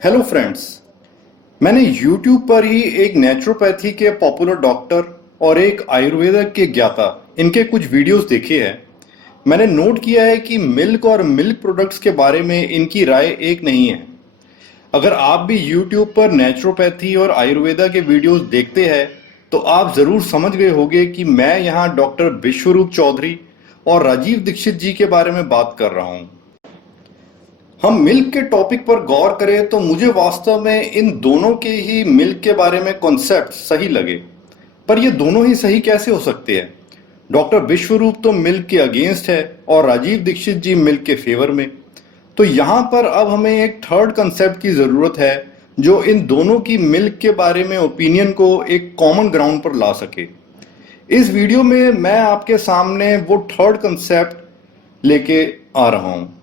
Hello friends. मैंने YouTube पर ही एक नेचुरोपैथी के पॉपुलर डॉक्टर और एक आयुर्वेद के ज्ञाता इनके कुछ वीडियोस देखे हैं। मैंने नोट किया है कि मिल्क और मिल्क प्रोडक्ट्स के बारे में इनकी राय एक नहीं है। अगर आप भी YouTube पर नेचुरोपैथी और आयुर्वेदा के वीडियोस देखते हैं तो आप ज़रूर समझ गए होंगे कि मैं यहाँ डॉक्टर विश्वरूप चौधरी और राजीव दीक्षित जी के बारे में बात कर रहा हूँ। हम मिल्क के टॉपिक पर गौर करें तो मुझे वास्तव में इन दोनों के ही मिल्क के बारे में कॉन्सेप्ट सही लगे। पर ये दोनों ही सही कैसे हो सकते हैं? डॉक्टर विश्वरूप तो मिल्क के अगेंस्ट है और राजीव दीक्षित जी मिल्क के फेवर में। तो यहाँ पर अब हमें एक थर्ड कंसेप्ट की ज़रूरत है जो इन दोनों की मिल्क के बारे में ओपिनियन को एक कॉमन ग्राउंड पर ला सके। इस वीडियो में मैं आपके सामने वो थर्ड कंसेप्ट लेके आ रहा हूँ।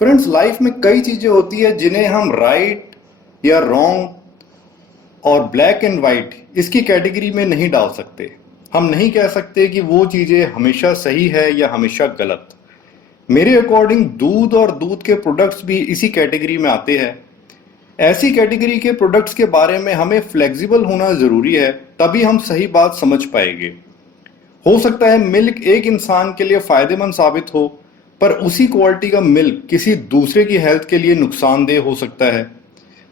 फ्रेंड्स, लाइफ में कई चीजें होती है जिन्हें हम राइट या रॉन्ग और ब्लैक एंड वाइट इसकी कैटेगरी में नहीं डाल सकते। हम नहीं कह सकते कि वो चीजें हमेशा सही है या हमेशा गलत। मेरे अकॉर्डिंग दूध और दूध के प्रोडक्ट्स भी इसी कैटेगरी में आते हैं। ऐसी कैटेगरी के प्रोडक्ट्स के बारे में हमें फ्लेक्सिबल होना जरूरी है, तभी हम सही बात समझ पाएंगे। हो सकता है मिल्क एक इंसान के लिए फायदेमंद साबित हो, पर उसी क्वालिटी का मिल्क किसी दूसरे की हेल्थ के लिए नुकसानदेह हो सकता है।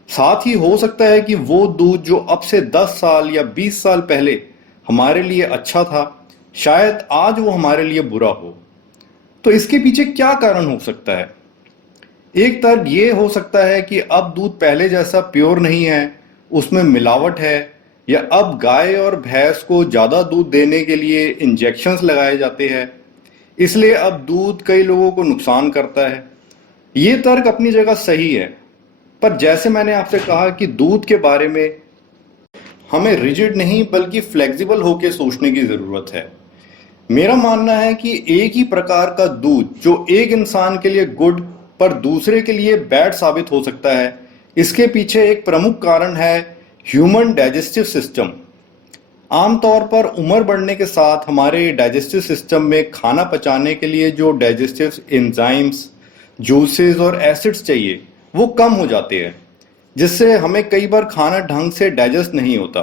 साथ ही हो सकता है कि वो दूध जो अब से 10 साल या 20 साल पहले हमारे लिए अच्छा था, शायद आज वो हमारे लिए बुरा हो। तो इसके पीछे क्या कारण हो सकता है? एक तर्क ये हो सकता है कि अब दूध पहले जैसा प्योर नहीं है, उसमें मिलावट है, या अब गाय और भैंस को ज़्यादा दूध देने के लिए इंजेक्शंस लगाए जाते हैं, इसलिए अब दूध कई लोगों को नुकसान करता है। ये तर्क अपनी जगह सही है, पर जैसे मैंने आपसे कहा कि दूध के बारे में हमें रिजिड नहीं बल्कि फ्लेक्सिबल होकर सोचने की ज़रूरत है। मेरा मानना है कि एक ही प्रकार का दूध जो एक इंसान के लिए गुड पर दूसरे के लिए बैड साबित हो सकता है, इसके पीछे एक प्रमुख कारण है ह्यूमन डाइजेस्टिव सिस्टम। आमतौर पर उम्र बढ़ने के साथ हमारे डाइजेस्टिव सिस्टम में खाना पचाने के लिए जो डाइजेस्टिव एंजाइम्स, जूसेस और एसिड्स चाहिए वो कम हो जाते हैं, जिससे हमें कई बार खाना ढंग से डाइजेस्ट नहीं होता।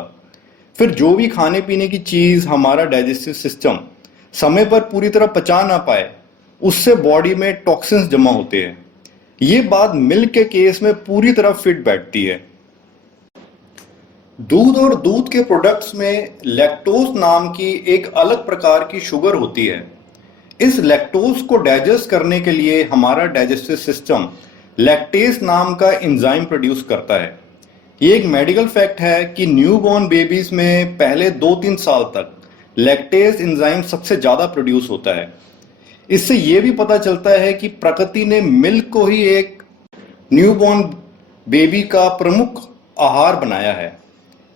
फिर जो भी खाने पीने की चीज़ हमारा डाइजेस्टिव सिस्टम समय पर पूरी तरह पचा ना पाए, उससे बॉडी में टॉक्सिन्स जमा होते हैं। ये बात मिल्क के केस में पूरी तरह फिट बैठती है। दूध और दूध के प्रोडक्ट्स में लैक्टोज नाम की एक अलग प्रकार की शुगर होती है। इस लैक्टोज को डाइजेस्ट करने के लिए हमारा डाइजेस्टिव सिस्टम लैक्टेज नाम का एंजाइम प्रोड्यूस करता है। ये एक मेडिकल फैक्ट है कि न्यूबॉर्न बेबीज में पहले 2-3 साल तक लैक्टेज एंजाइम सबसे ज़्यादा प्रोड्यूस होता है। इससे ये भी पता चलता है कि प्रकृति ने मिल्क को ही एक न्यूबॉर्न बेबी का प्रमुख आहार बनाया है।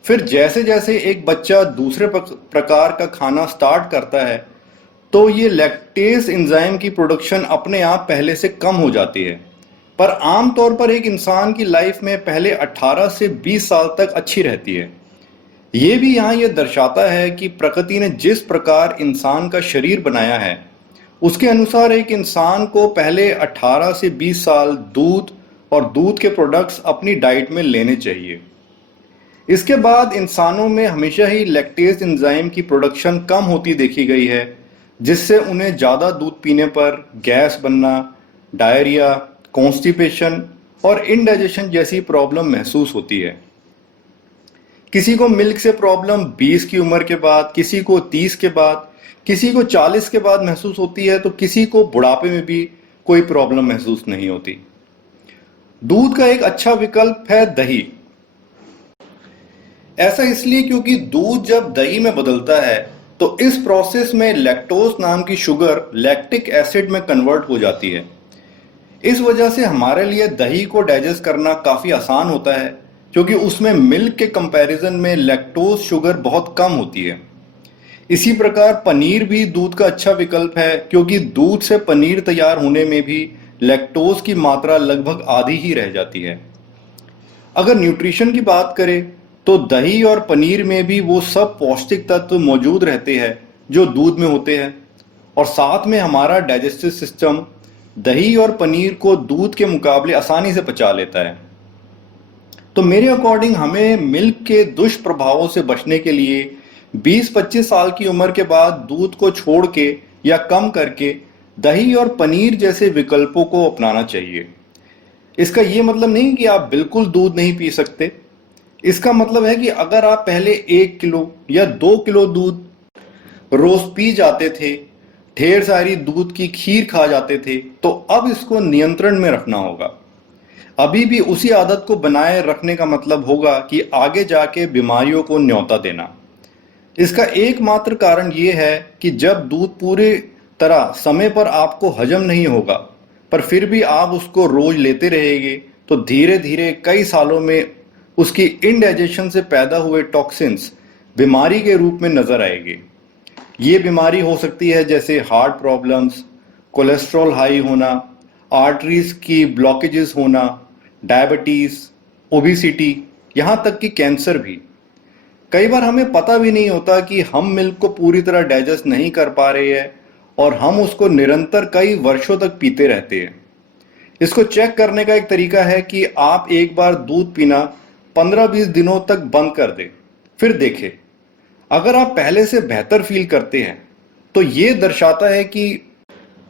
फिर जैसे जैसे एक बच्चा दूसरे प्रकार का खाना स्टार्ट करता है, तो ये लैक्टेज एंजाइम की प्रोडक्शन अपने आप पहले से कम हो जाती है। पर आमतौर पर एक इंसान की लाइफ में पहले 18 से 20 साल तक अच्छी रहती है। ये भी यहाँ ये दर्शाता है कि प्रकृति ने जिस प्रकार इंसान का शरीर बनाया है, उसके अनुसार एक इंसान को पहले 18 से 20 साल दूध और दूध के प्रोडक्ट्स अपनी डाइट में लेने चाहिए। इसके बाद इंसानों में हमेशा ही लैक्टेज एंजाइम की प्रोडक्शन कम होती देखी गई है, जिससे उन्हें ज़्यादा दूध पीने पर गैस बनना, डायरिया, कॉन्स्टिपेशन और इंडाइजेशन जैसी प्रॉब्लम महसूस होती है। किसी को मिल्क से प्रॉब्लम 20 की उम्र के बाद, किसी को 30 के बाद, किसी को 40 के बाद महसूस होती है, तो किसी को बुढ़ापे में भी कोई प्रॉब्लम महसूस नहीं होती। दूध का एक अच्छा विकल्प है दही। ऐसा इसलिए क्योंकि दूध जब दही में बदलता है तो इस प्रोसेस में लैक्टोज नाम की शुगर लैक्टिक एसिड में कन्वर्ट हो जाती है। इस वजह से हमारे लिए दही को डाइजेस्ट करना काफ़ी आसान होता है, क्योंकि उसमें मिल्क के कंपैरिजन में लैक्टोज शुगर बहुत कम होती है। इसी प्रकार पनीर भी दूध का अच्छा विकल्प है, क्योंकि दूध से पनीर तैयार होने में भी लैक्टोज की मात्रा लगभग आधी ही रह जाती है। अगर न्यूट्रिशन की बात करें तो दही और पनीर में भी वो सब पौष्टिक तत्व मौजूद रहते हैं जो दूध में होते हैं, और साथ में हमारा डाइजेस्टिव सिस्टम दही और पनीर को दूध के मुकाबले आसानी से पचा लेता है। तो मेरे अकॉर्डिंग हमें मिल्क के दुष्प्रभावों से बचने के लिए 20-25 साल की उम्र के बाद दूध को छोड़ के या कम करके दही और पनीर जैसे विकल्पों को अपनाना चाहिए। इसका ये मतलब नहीं कि आप बिल्कुल दूध नहीं पी सकते। इसका मतलब है कि अगर आप पहले 1 किलो या 2 किलो दूध रोज पी जाते थे, ढेर सारी दूध की खीर खा जाते थे, तो अब इसको नियंत्रण में रखना होगा। अभी भी उसी आदत को बनाए रखने का मतलब होगा कि आगे जाके बीमारियों को न्योता देना। इसका एकमात्र कारण ये है कि जब दूध पूरी तरह समय पर आपको हजम नहीं होगा, पर फिर भी आप उसको रोज लेते रहेंगे, तो धीरे धीरे कई सालों में उसकी इनडाइजेशन से पैदा हुए टॉक्सिन्स बीमारी के रूप में नजर आएंगे। ये बीमारी हो सकती है जैसे हार्ट प्रॉब्लम्स, कोलेस्ट्रॉल हाई होना, आर्टरीज की ब्लॉकेजेस होना, डायबिटीज, ओबिसिटी, यहाँ तक कि कैंसर भी। कई बार हमें पता भी नहीं होता कि हम मिल्क को पूरी तरह डाइजेस्ट नहीं कर पा रहे हैं और हम उसको निरंतर कई वर्षों तक पीते रहते हैं। इसको चेक करने का एक तरीका है कि आप एक बार दूध पीना 15-20 दिनों तक बंद कर दें, फिर देखें। अगर आप पहले से बेहतर फील करते हैं तो ये दर्शाता है कि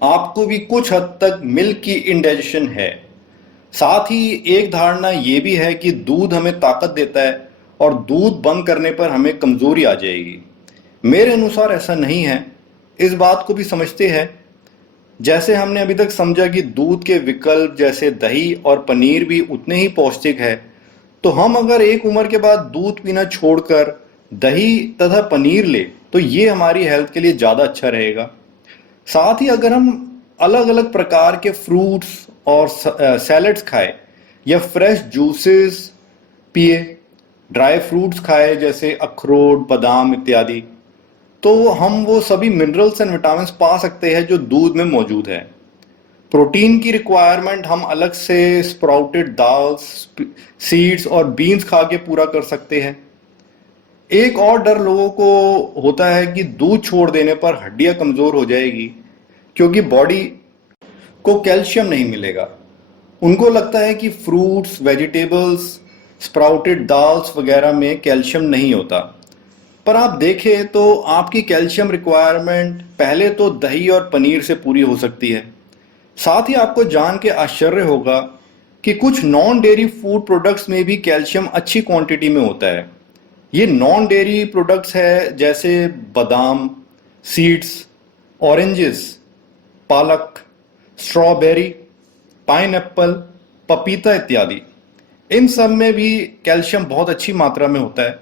आपको भी कुछ हद तक मिल्क की इंडाइजेशन है। साथ ही एक धारणा ये भी है कि दूध हमें ताकत देता है और दूध बंद करने पर हमें कमजोरी आ जाएगी। मेरे अनुसार ऐसा नहीं है। इस बात को भी समझते हैं, जैसे हमने अभी तक समझा कि दूध के विकल्प जैसे दही और पनीर भी उतने ही पौष्टिक है, तो हम अगर एक उम्र के बाद दूध पीना छोड़कर दही तथा पनीर ले तो ये हमारी हेल्थ के लिए ज़्यादा अच्छा रहेगा। साथ ही अगर हम अलग अलग प्रकार के फ्रूट्स और सैलड्स खाए या फ्रेश जूसेस पिए, ड्राई फ्रूट्स खाए जैसे अखरोट, बादाम इत्यादि, तो हम वो सभी मिनरल्स एंड विटामिन पा सकते हैं जो दूध में मौजूद है। प्रोटीन की रिक्वायरमेंट हम अलग से स्प्राउटेड दाल्स, सीड्स और बीन्स खा के पूरा कर सकते हैं। एक और डर लोगों को होता है कि दूध छोड़ देने पर हड्डियां कमजोर हो जाएगी क्योंकि बॉडी को कैल्शियम नहीं मिलेगा। उनको लगता है कि फ्रूट्स, वेजिटेबल्स, स्प्राउटेड दाल्स वगैरह में कैल्शियम नहीं होता, पर आप देखें तो आपकी कैल्शियम रिक्वायरमेंट पहले तो दही और पनीर से पूरी हो सकती है। साथ ही आपको जान के आश्चर्य होगा कि कुछ नॉन डेयरी फूड प्रोडक्ट्स में भी कैल्शियम अच्छी क्वांटिटी में होता है। ये नॉन डेयरी प्रोडक्ट्स है जैसे बादाम, सीड्स, ऑरेंजेस, पालक, स्ट्रॉबेरी, पाइनएप्पल, पपीता इत्यादि। इन सब में भी कैल्शियम बहुत अच्छी मात्रा में होता है।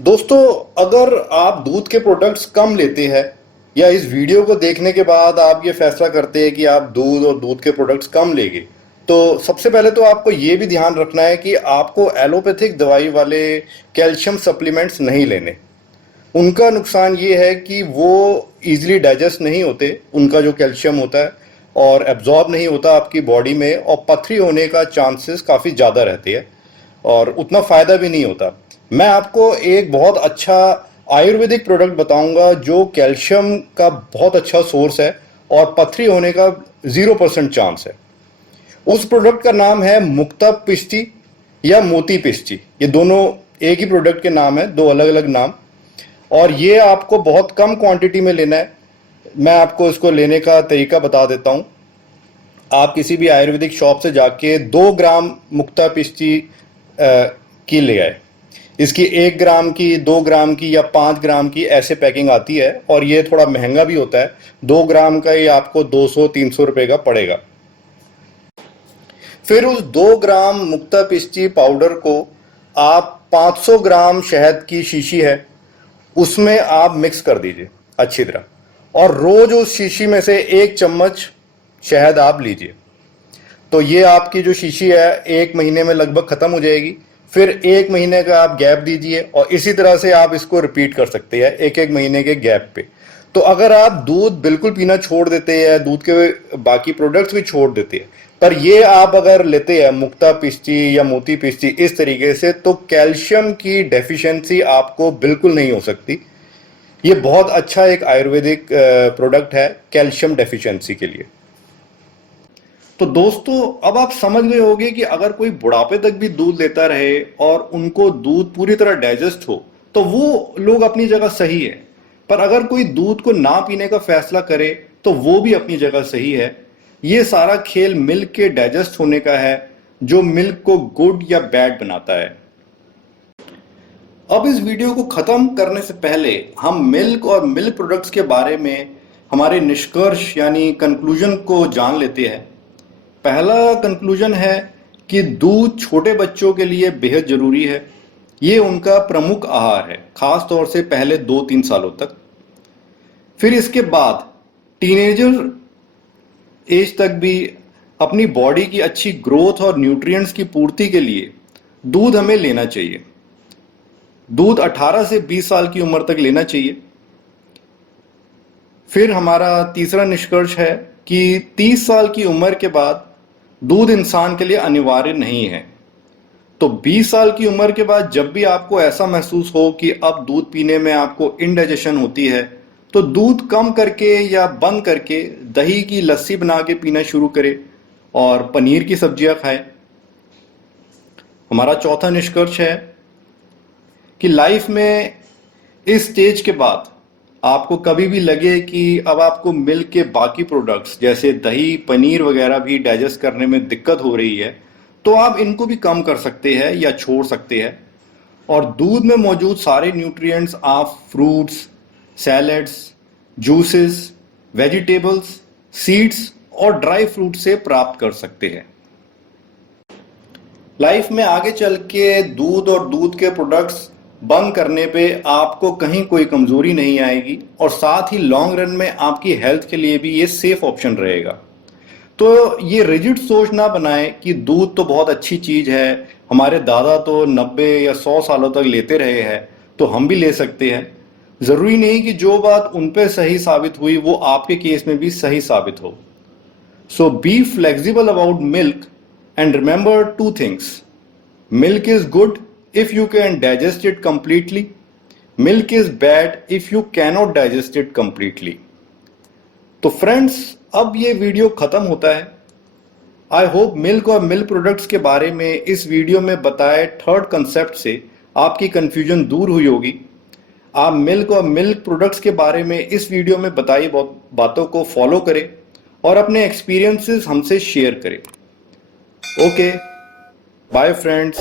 दोस्तों, अगर आप दूध के प्रोडक्ट्स कम लेते हैं या इस वीडियो को देखने के बाद आप ये फैसला करते हैं कि आप दूध और दूध के प्रोडक्ट्स कम लेंगे, तो सबसे पहले तो आपको ये भी ध्यान रखना है कि आपको एलोपैथिक दवाई वाले कैल्शियम सप्लीमेंट्स नहीं लेने। उनका नुकसान ये है कि वो ईजिली डाइजेस्ट नहीं होते, उनका जो कैल्शियम होता है, और एब्जॉर्ब नहीं होता आपकी बॉडी में, और पथरी होने का चांसेस काफ़ी ज़्यादा रहते हैं और उतना फ़ायदा भी नहीं होता। मैं आपको एक बहुत अच्छा आयुर्वेदिक प्रोडक्ट बताऊंगा जो कैल्शियम का बहुत अच्छा सोर्स है और पथरी होने का 0% चांस है। उस प्रोडक्ट का नाम है मुक्ता पिष्टी या मोती पिष्टी। ये दोनों एक ही प्रोडक्ट के नाम है, दो अलग अलग नाम, और ये आपको बहुत कम क्वांटिटी में लेना है। मैं आपको इसको लेने का तरीका बता देता हूँ। आप किसी भी आयुर्वेदिक शॉप से जाके 2 ग्राम मुक्ता पिष्टी की ले आए। इसकी 1 ग्राम की, 2 ग्राम की या 5 ग्राम की ऐसे पैकिंग आती है, और ये थोड़ा महंगा भी होता है। 2 ग्राम का ये आपको 200-300 रुपये का पड़ेगा। फिर उस 2 ग्राम मुक्ता पिष्टी पाउडर को आप 500 ग्राम शहद की शीशी है उसमें आप मिक्स कर दीजिए अच्छी तरह, और रोज उस शीशी में से 1 चम्मच शहद आप लीजिए। तो ये आपकी जो शीशी है 1 महीने में लगभग ख़त्म हो जाएगी। फिर 1 महीने का आप गैप दीजिए, और इसी तरह से आप इसको रिपीट कर सकते हैं 1-1 महीने के गैप पे। तो अगर आप दूध बिल्कुल पीना छोड़ देते हैं, दूध के बाकी प्रोडक्ट्स भी छोड़ देते हैं, पर ये आप अगर लेते हैं मुक्ता पिस्ती या मोती पिस्ती इस तरीके से, तो कैल्शियम की डेफिशिएंसी आपको बिल्कुल नहीं हो सकती। ये बहुत अच्छा एक आयुर्वेदिक प्रोडक्ट है कैल्शियम डेफिशिएंसी के लिए। तो दोस्तों, अब आप समझ गए होंगे कि अगर कोई बुढ़ापे तक भी दूध लेता रहे और उनको दूध पूरी तरह डाइजेस्ट हो, तो वो लोग अपनी जगह सही है। पर अगर कोई दूध को ना पीने का फैसला करे, तो वो भी अपनी जगह सही है। ये सारा खेल मिल्क के डाइजेस्ट होने का है, जो मिल्क को गुड या बैड बनाता है। अब इस वीडियो को खत्म करने से पहले हम मिल्क और मिल्क प्रोडक्ट्स के बारे में हमारे निष्कर्ष यानी कंक्लूजन को जान लेते हैं। पहला कंक्लूजन है कि दूध छोटे बच्चों के लिए बेहद जरूरी है। ये उनका प्रमुख आहार है, खास तौर से पहले 2-3 सालों तक। फिर इसके बाद टीनेजर एज तक भी अपनी बॉडी की अच्छी ग्रोथ और न्यूट्रिएंट्स की पूर्ति के लिए दूध हमें लेना चाहिए। दूध 18 से 20 साल की उम्र तक लेना चाहिए। फिर हमारा तीसरा निष्कर्ष है कि 30 साल की उम्र के बाद दूध इंसान के लिए अनिवार्य नहीं है। तो 20 साल की उम्र के बाद जब भी आपको ऐसा महसूस हो कि अब दूध पीने में आपको इंडाइजेशन होती है, तो दूध कम करके या बंद करके दही की लस्सी बना के पीना शुरू करें और पनीर की सब्जियां खाएं। हमारा चौथा निष्कर्ष है कि लाइफ में इस स्टेज के बाद आपको कभी भी लगे कि अब आपको मिल्क के बाकी प्रोडक्ट्स जैसे दही, पनीर वगैरह भी डाइजेस्ट करने में दिक्कत हो रही है, तो आप इनको भी कम कर सकते हैं या छोड़ सकते हैं। और दूध में मौजूद सारे न्यूट्रिएंट्स आप fruits, salads, juices, vegetables, seeds और ड्राई फ्रूट से प्राप्त कर सकते हैं। लाइफ में आगे चल के दूध और दूध के प्रोडक्ट्स बंद करने पे आपको कहीं कोई कमजोरी नहीं आएगी और साथ ही लॉन्ग रन में आपकी हेल्थ के लिए भी ये सेफ ऑप्शन रहेगा। तो ये रिजिड सोच ना बनाएं कि दूध तो बहुत अच्छी चीज है, हमारे दादा तो 90 या 100 सालों तक लेते रहे हैं, तो हम भी ले सकते हैं। जरूरी नहीं कि जो बात उन पे सही साबित हुई वो आपके केस में भी सही साबित हो। So be flexible about milk and remember two things. Milk is good if you can digest it completely. Milk is bad if you cannot digest it completely. तो फ्रेंड्स, अब ये वीडियो खत्म होता है। आई होप मिल्क और milk products के बारे में इस वीडियो में बताए थर्ड कंसेप्ट से आपकी कंफ्यूजन दूर हुई होगी। आप मिल्क और मिल्क प्रोडक्ट्स के बारे में इस वीडियो में बताई बातों को फॉलो करें और अपने एक्सपीरियंसेस हमसे शेयर करें। Okay, bye friends.